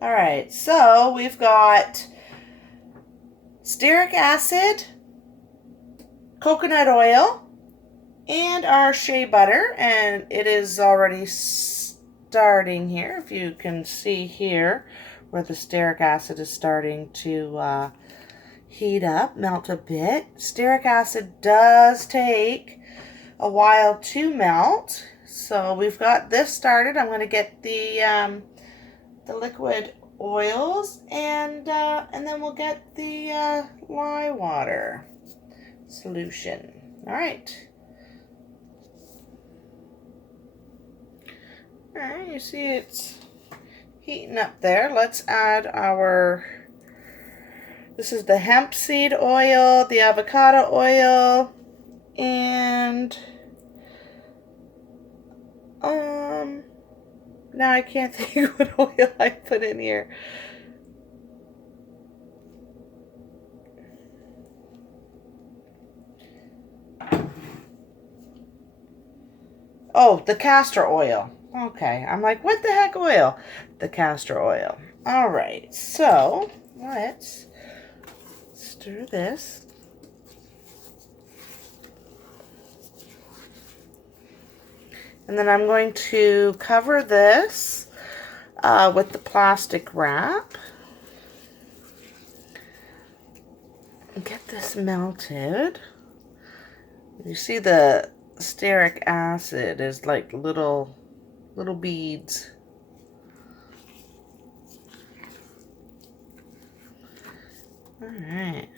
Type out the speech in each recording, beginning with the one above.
All right, so we've got stearic acid, coconut oil, and our shea butter, and it is already starting here. If you can see here where the stearic acid is starting to heat up, melt a bit. Stearic acid does take a while to melt, so we've got this started. I'm going to get the liquid oils, and then we'll get the lye water solution. All right. All right, you see it's heating up there. Let's add this is the hemp seed oil, the avocado oil, and now I can't think what oil I put in here. Oh, the castor oil. Okay, I'm like, what the heck oil? The castor oil. All right, so let's stir this. And then I'm going to cover this with the plastic wrap. And get this melted. You see the stearic acid is like little beads. All right.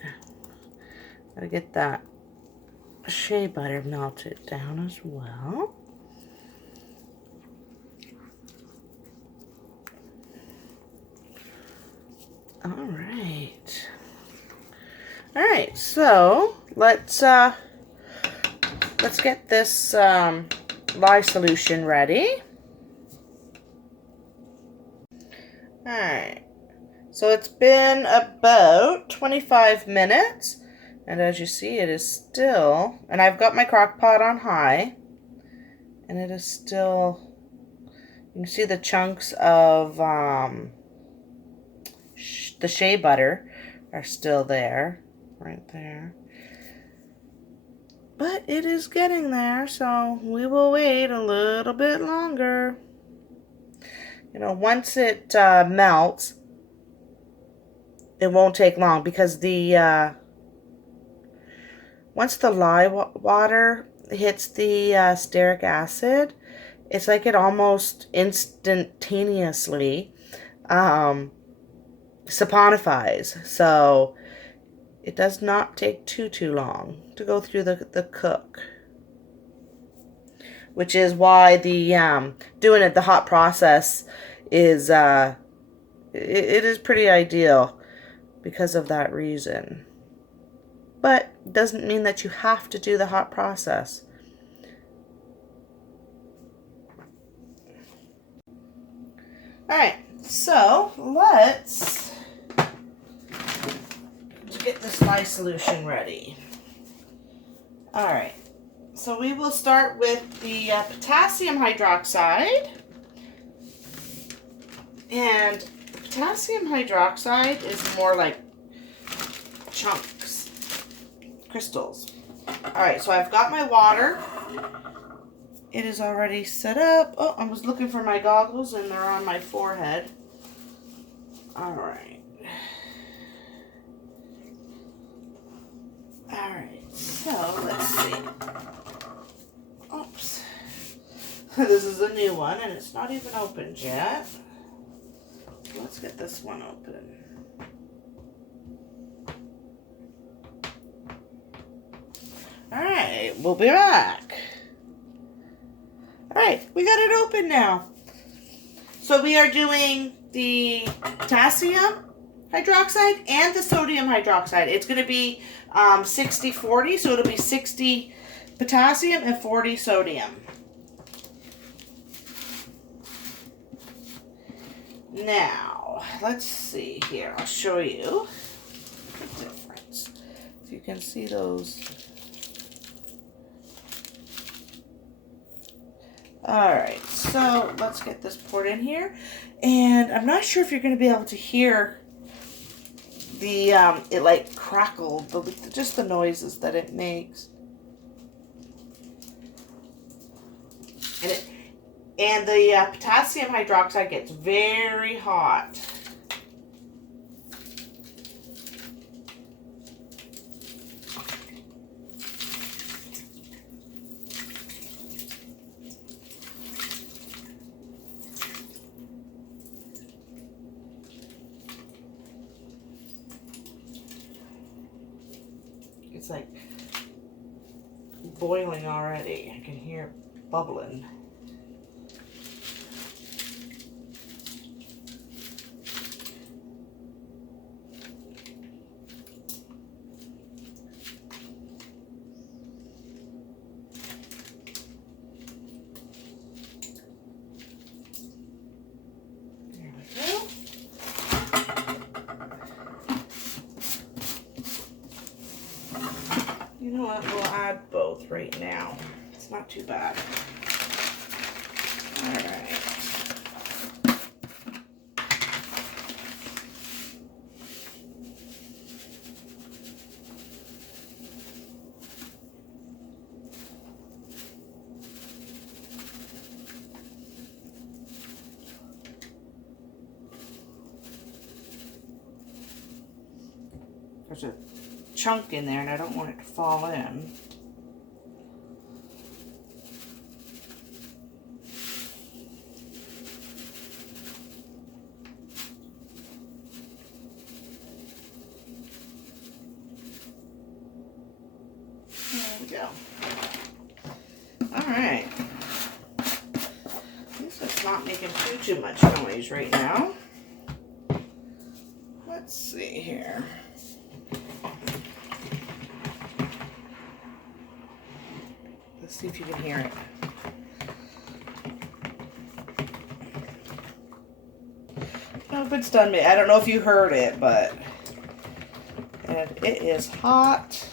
Gotta get that shea butter melted down as well. All right. All right, so let's get this lye solution ready. All right, so it's been about 25 minutes, and as you see, it is still, and I've got my crock pot on high, and it is still, you can see the chunks of the shea butter are still there, right there. But it is getting there, so we will wait a little bit longer. You know, once it melts, it won't take long, because the once the lye water hits the stearic acid, it's like it almost instantaneously saponifies. So it does not take too long to go through the cook, which is why the doing it the hot process is it is pretty ideal because of that reason. But it doesn't mean that you have to do the hot process. All right, so let's get this lye solution ready. All right, so we will start with the potassium hydroxide. And the potassium hydroxide is more like chunks, crystals. All right, so I've got my water. It is already set up. Oh, I was looking for my goggles and they're on my forehead. All right. All right, so let's see. Oops. This is a new one and it's not even opened yet. Let's get this one open. All right, we'll be back. All right, we got it open now. So we are doing the potassium hydroxide and the sodium hydroxide. It's going to be 60-40, so it'll be 60 potassium and 40 sodium. Now, let's see here. I'll show you the difference. If you can see those. All right, so let's get this poured in here. And I'm not sure if you're going to be able to hear the, it like crackle, just the noises that it makes. And the potassium hydroxide gets very hot. It's like boiling already. I can hear it bubbling. You know what, we'll add both right now. It's not too bad. All right. There's a chunk in there and I don't want it to fall in. There we go. All right. At least it's not making too much noise right now. Let's see here. Let's see if you can hear it. Nope, it's done. I don't know if you heard it, but and it is hot.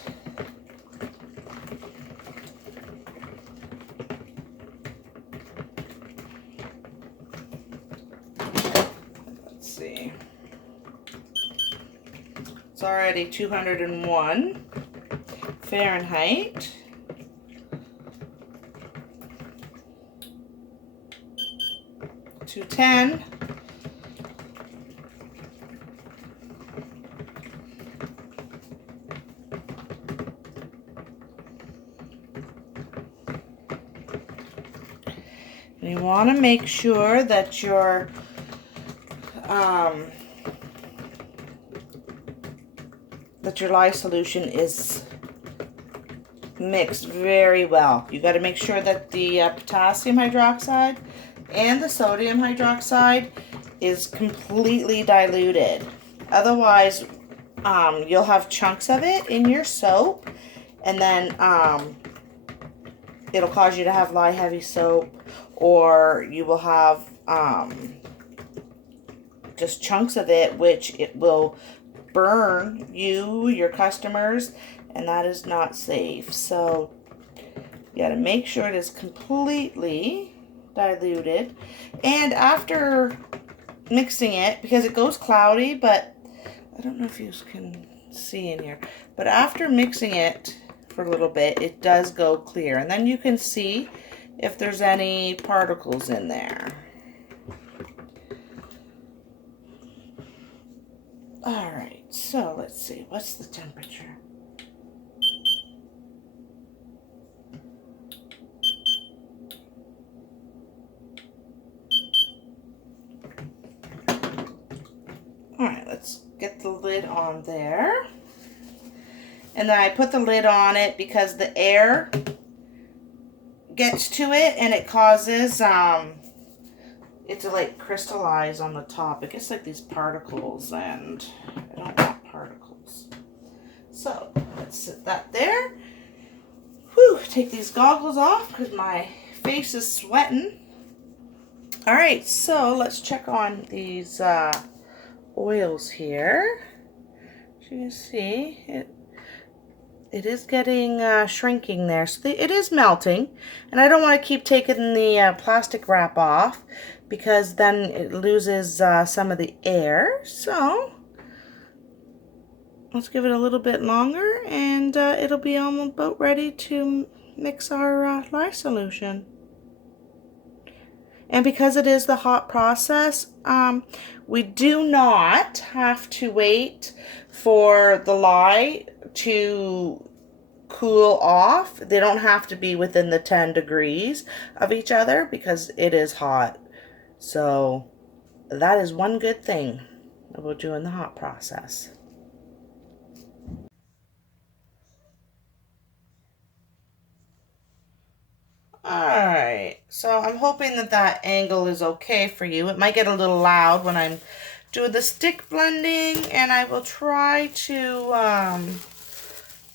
Let's see. It's already 201 Fahrenheit. 210. And you want to make sure that your lye solution is mixed very well. You got to make sure that the potassium hydroxide and the sodium hydroxide is completely diluted. Otherwise, you'll have chunks of it in your soap, and then it'll cause you to have lye heavy soap, or you will have just chunks of it, which it will burn you, your customers, and that is not safe. So you got to make sure it is completely diluted. And after mixing it, because it goes cloudy, but I don't know if you can see in here, but after mixing it for a little bit, it does go clear, and then you can see if there's any particles in there. All right, so let's see, what's the temperature? All right, let's get the lid on there. And then I put the lid on it because the air gets to it and it causes it to like crystallize on the top. It gets like these particles, and I don't want particles. So let's sit that there. Whew, take these goggles off because my face is sweating. All right, so let's check on these oils here. As you can see, it is getting shrinking there. So it is melting, and I don't want to keep taking the plastic wrap off because then it loses some of the air. So let's give it a little bit longer, and it'll be almost about ready to mix our lye solution. And because it is the hot process, we do not have to wait for the lye to cool off. They don't have to be within the 10 degrees of each other because it is hot. So that is one good thing about doing the hot process. Alright, so I'm hoping that that angle is okay for you. It might get a little loud when I'm doing the stick blending, and I will try to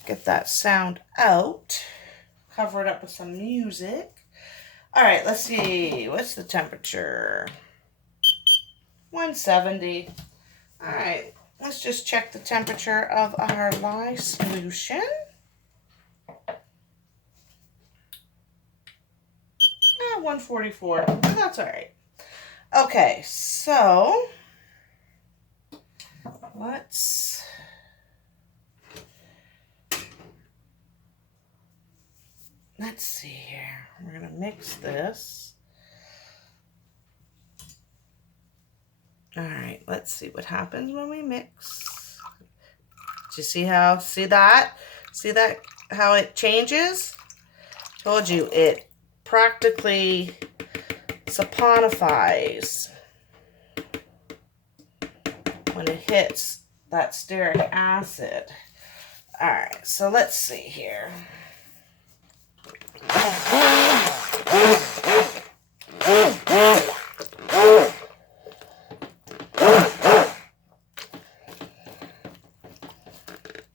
get that sound out. Cover it up with some music. Alright, let's see. What's the temperature? 170. Alright, let's just check the temperature of our lye solution. 144, but that's all right. Okay, so let's see here. We're gonna mix this. All right, let's see what happens when we mix. Do you see how, see that how it changes? Told you, it practically saponifies when it hits that stearic acid. All right, so let's see here.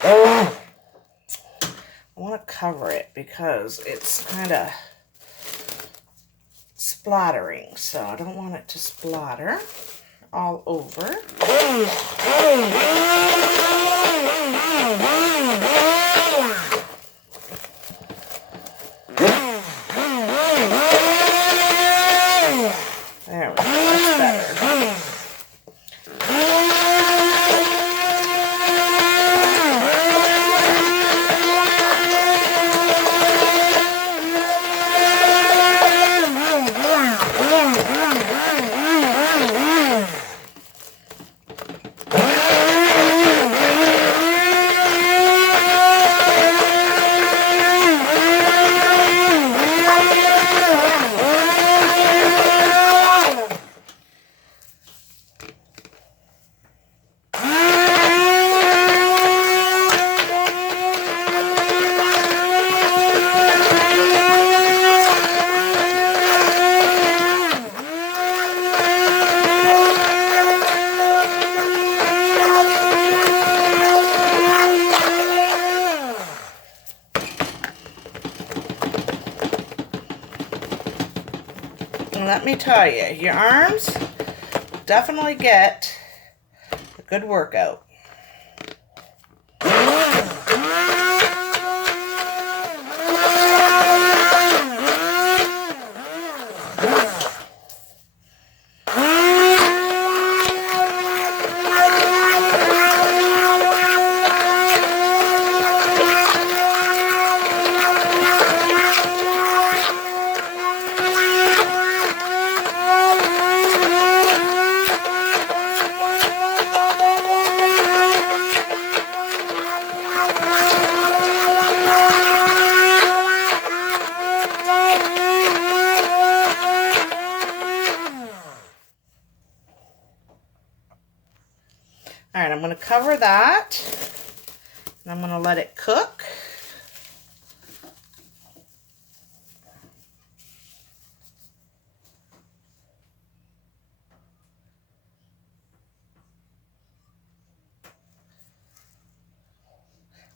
I want to cover it because it's kind of splattering, so I don't want it to splatter all over. There we go, that's better. Let me tell you, your arms definitely get a good workout. All right, I'm going to cover that, and I'm going to let it cook.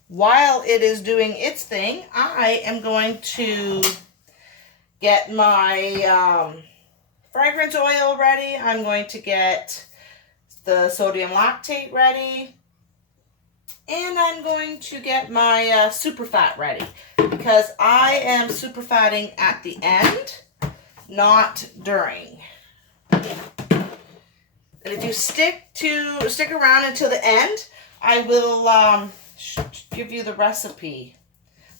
While it is doing its thing, I am going to get my fragrance oil ready. I'm going to get the sodium lactate ready. And I'm going to get my super fat ready because I am super fatting at the end, not during. And if you stick around until the end, I will give you the recipe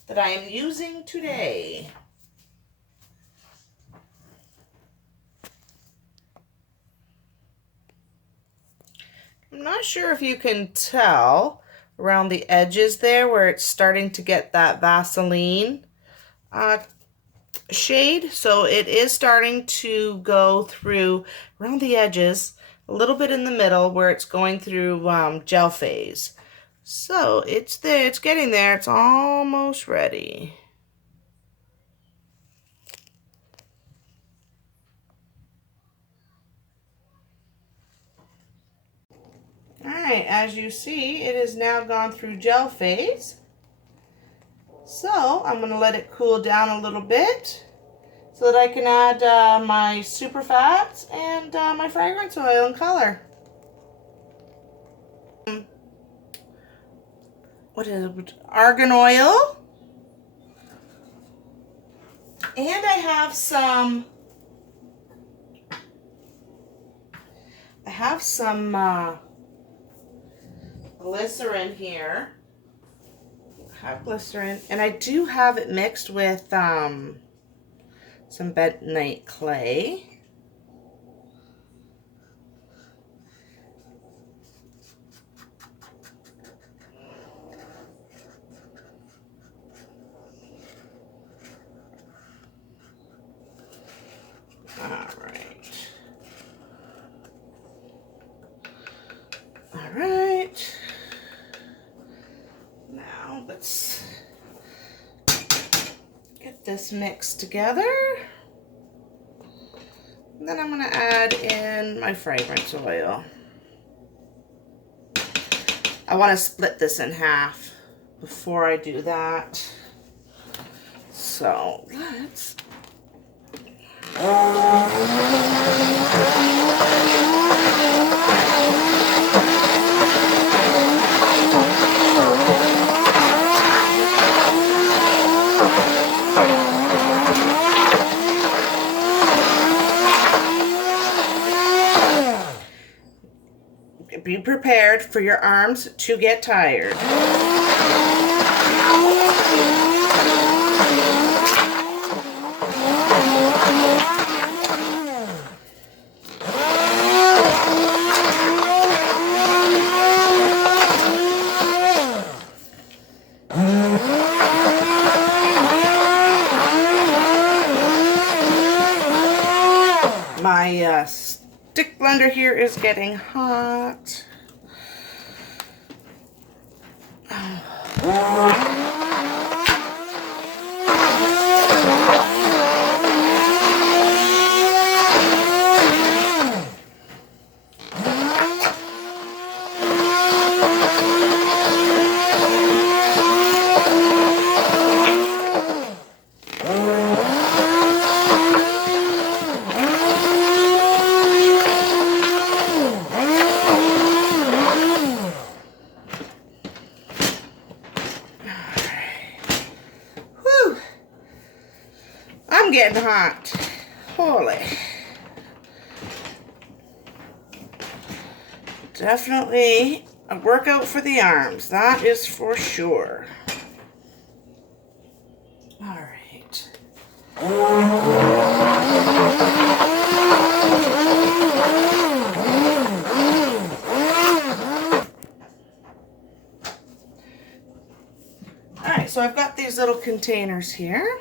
that I am using today. I'm not sure if you can tell around the edges there where it's starting to get that Vaseline shade. So it is starting to go through around the edges, a little bit in the middle where it's going through gel phase. So it's there, it's getting there, it's almost ready. Alright, as you see, it has now gone through gel phase. So I'm going to let it cool down a little bit so that I can add my super fats and my fragrance oil and color. What is it? Argan oil. And I have some glycerin here. I have glycerin, and I do have it mixed with some bentonite clay. All right. Now let's get this mixed together. And then I'm going to add in my fragrance oil. I want to split this in half before I do that. So let's... Be prepared for your arms to get tired. My stick blender here is getting hot. I'm getting hot. Holy. Definitely a workout for the arms. That is for sure. All right. All right, so I've got these little containers here.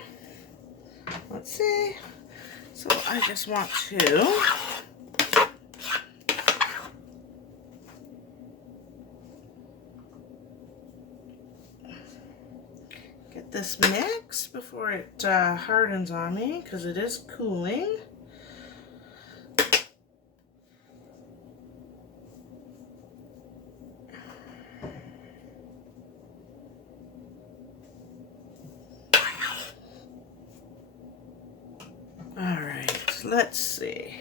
Let's see. So I just want to get this mixed before it hardens on me because it is cooling. All right, let's see.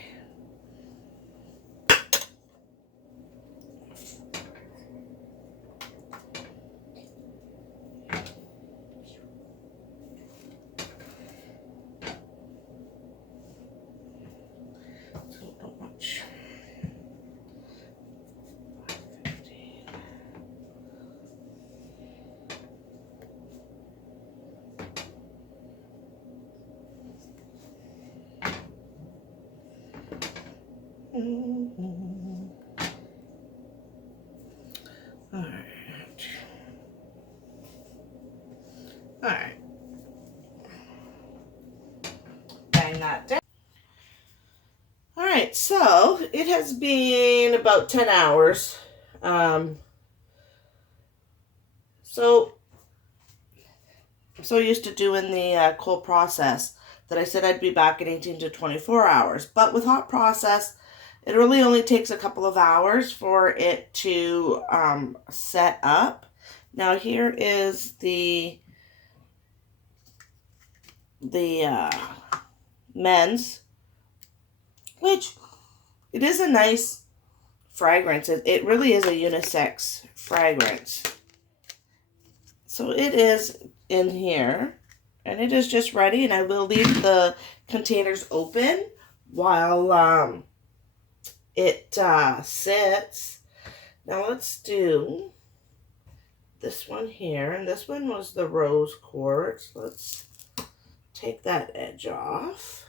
All right. All right. Bang that down. All right, so it has been about 10 hours. So I'm so used to doing the cold process that I said I'd be back in 18 to 24 hours. But with hot process, it really only takes a couple of hours for it to set up. Now here is the men's, which it is a nice fragrance. It really is a unisex fragrance. So it is in here, and it is just ready, and I will leave the containers open while it sits. Now let's do this one here, and this one was the rose quartz. Let's take that edge off.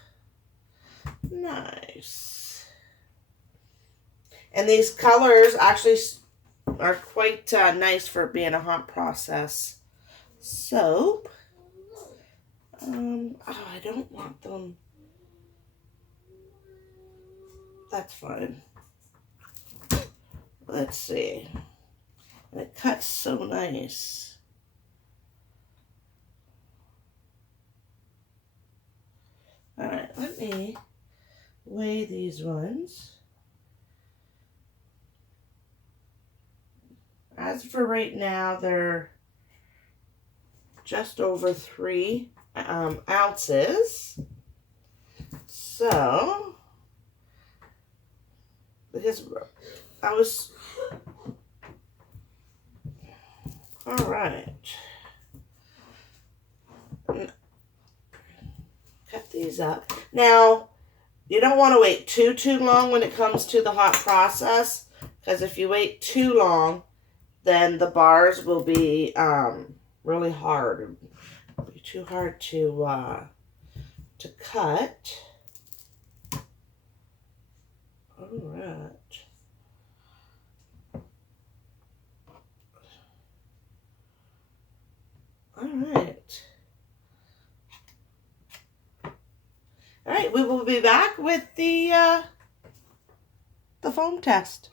Nice. And these colors actually are quite nice for being a hot process soap. Oh, I don't want them. That's fine. Let's see. And it cuts so nice. All right, let me weigh these ones. As for right now, they're just over 3 ounces. So, because I was, all right. Cut these up. Now, you don't want to wait too long when it comes to the hot process, because if you wait too long, then the bars will be really hard. It'll be too hard to cut. All right. All right. All right, we will be back with the foam test.